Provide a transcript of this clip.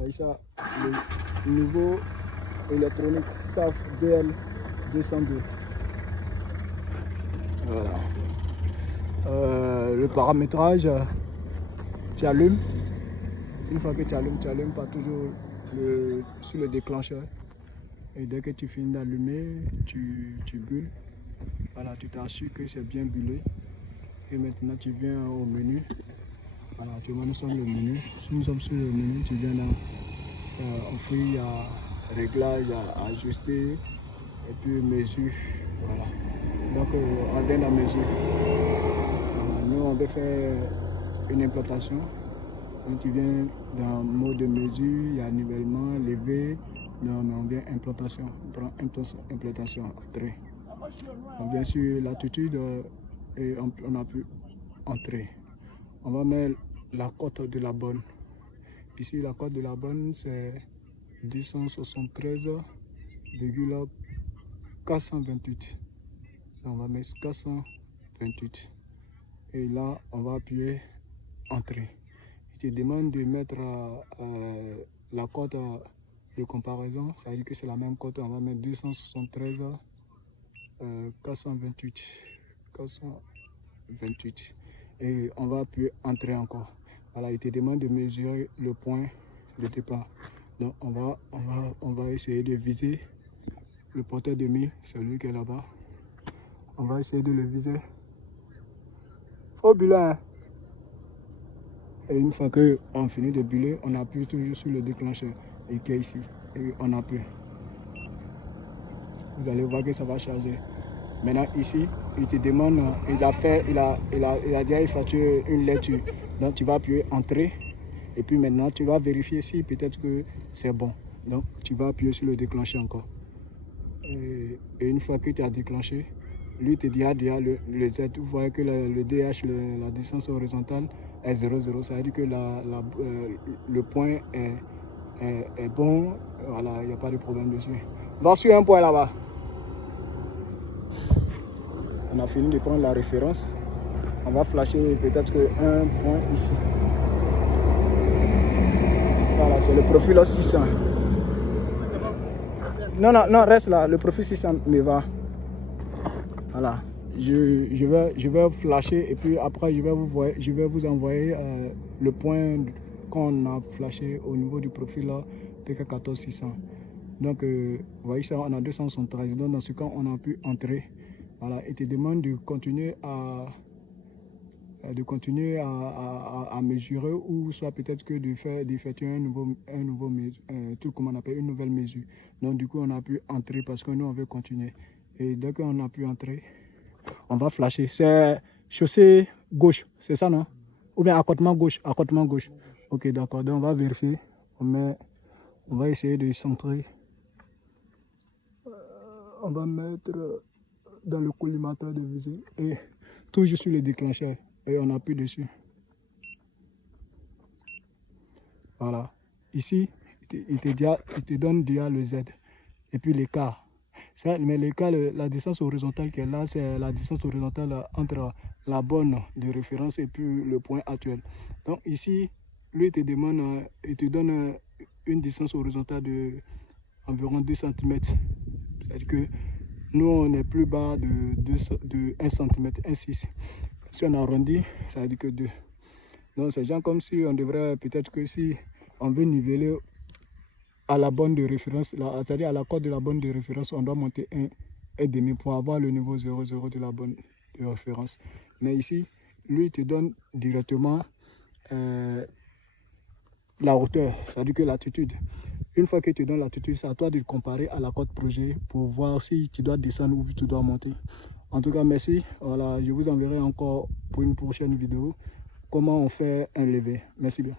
voyez ça, le nouveau électronique SAF DL 202. Voilà. Le paramétrage, tu allumes. Une fois que tu allumes pas toujours sur le déclencheur. Et dès que tu finis d'allumer, tu bulles. Voilà, tu t'assures que c'est bien bullé. Et maintenant tu viens au menu. Voilà, actuellement nous sommes le menu. Si nous sommes sur le menu, tu viens dans offrir, il y a réglage à ajuster et puis mesure. Voilà. Donc on vient dans mesure. Nous on veut faire une implantation. Donc tu viens dans le mode de mesure, il y a nivellement, levé. Non, on vient implantation. On prend implantation, trait. On vient sur l'attitude et on a pu entrer. On va mettre la cote de la bonne. Ici, la cote de la bonne, c'est 273,428. On va mettre 428. Et là, on va appuyer Entrée. Il te demande de mettre la cote de comparaison. Ça veut dire que c'est la même cote. On va mettre 273,428. 428. Et on va appuyer Entrée encore. Voilà, il te demande de mesurer le point de départ. Donc on va essayer de viser le porteur de mire, celui qui est là-bas. On va essayer de le viser. Au bilan. Et une fois qu'on finit de buller, on appuie toujours sur le déclencheur et qui est ici. Et on appuie. Vous allez voir que ça va charger. Maintenant ici, il te demande, il a déjà effectué une lecture. Donc tu vas appuyer Entrée. Et puis maintenant tu vas vérifier si peut-être que c'est bon. Donc tu vas appuyer sur le déclencheur encore. Et une fois que tu as déclenché, lui te dira déjà le Z. Vous voyez que le DH, la distance horizontale est 0,0. Ça veut dire que le point est bon. Voilà, il n'y a pas de problème dessus. On va sur un point là-bas. On a fini de prendre la référence. On va flasher peut-être un point ici. Voilà, c'est le profil 600. Non, reste là. Le profil 600 me va. Voilà. Je vais flasher et puis après je vais vous envoyer le point qu'on a flashé au niveau du profil là, PK14600. Donc vous voyez ça, on a 273. Donc dans ce cas on a pu entrer. Voilà, et te demande de continuer à mesurer ou soit peut-être que d'effectuer un nouveau truc comme on appelle une nouvelle mesure. Donc du coup on a pu entrer parce que nous on veut continuer. Et dès qu'on a pu entrer, on va flasher. C'est chaussée gauche, c'est ça non? Ou bien accotement gauche, accotement gauche. Ok, d'accord, donc on va vérifier. On va essayer de centrer. On va mettre dans le collimateur de visée et toujours sur le déclencheur. Et on appuie dessus. Voilà. Ici, il te donne déjà le Z. Et puis l'écart. Mais l'écart, la distance horizontale qui est là, c'est la distance horizontale entre la borne de référence et puis le point actuel. Donc ici, lui, il te donne une distance horizontale de environ 2 cm. C'est-à-dire que nous, on est plus bas de 1 cm, 1,6. Si on arrondit, ça veut dire que 2. Donc c'est genre comme si on devrait, peut-être que si on veut niveler à la borne de référence, c'est-à-dire à la cote de la borne de référence, on doit monter 1,5 pour avoir le niveau 0,0 de la borne de référence. Mais ici, lui, il te donne directement la hauteur, c'est-à-dire que l'altitude. Une fois que tu donnes l'altitude, c'est à toi de le comparer à la cote projet pour voir si tu dois descendre ou tu dois monter. En tout cas, merci. Voilà, je vous enverrai encore pour une prochaine vidéo comment on fait un levé. Merci bien.